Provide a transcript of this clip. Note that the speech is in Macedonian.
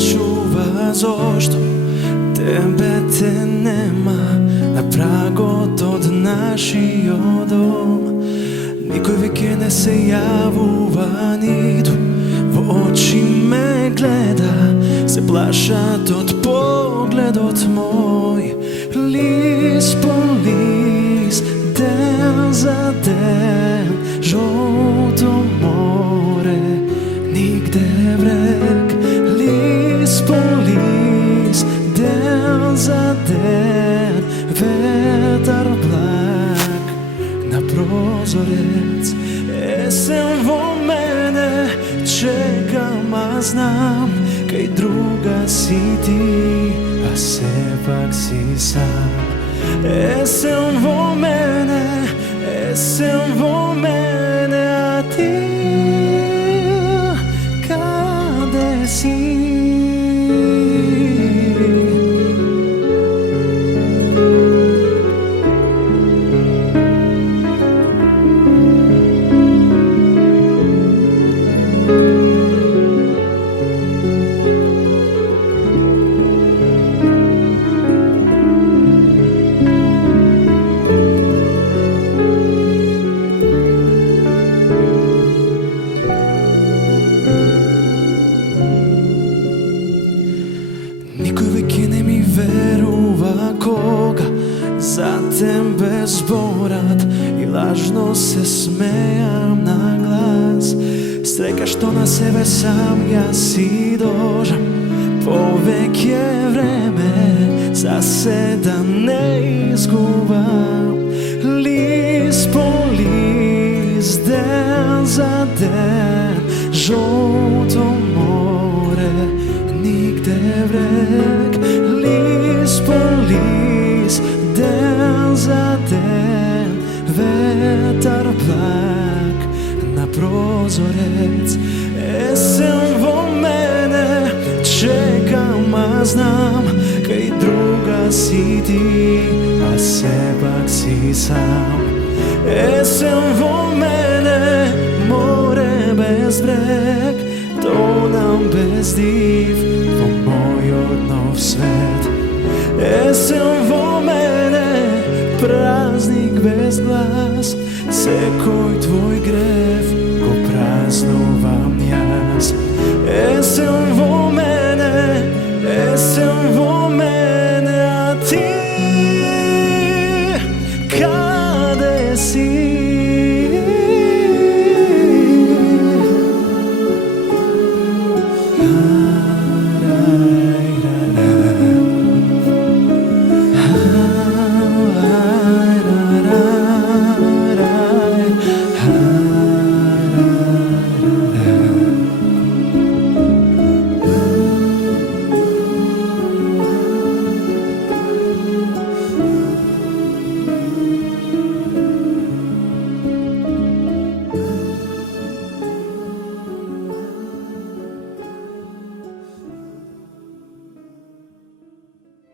прашува зошто тебе те нема на прагот од нашиот дом. Никој веќе не се јавува, ниту во очи ме гледа, се плашат од погледот мој. Лист по лист, ден за ден, жолто море, нигде брег. Лист по лист, ден за ден, ветар благ на прозорец. Есен во мене чекам, а знам кај друга си ти, а сепак си сам. Есен во мене, есен во мене, а ти каде си? Никој веќе не ми верува кога затем без зборат и лажно се смеам на глас. Стрека што на себе сам јас си дожам, повеќе време за се да не изгубам. Лист по лист, ден за ден, жолто море, нигде брег. Лист по лист, ден за ден, ветар благ на прозорец. Есен во мене чекам, а знам кај друга си ти, а сепак си сам. Есен во мене море без брег, тонам без див во мојот нов свет. Есен во мене празник без глас, секој твој грев го празнувам јас. Есен во мене, есен во мене, а ти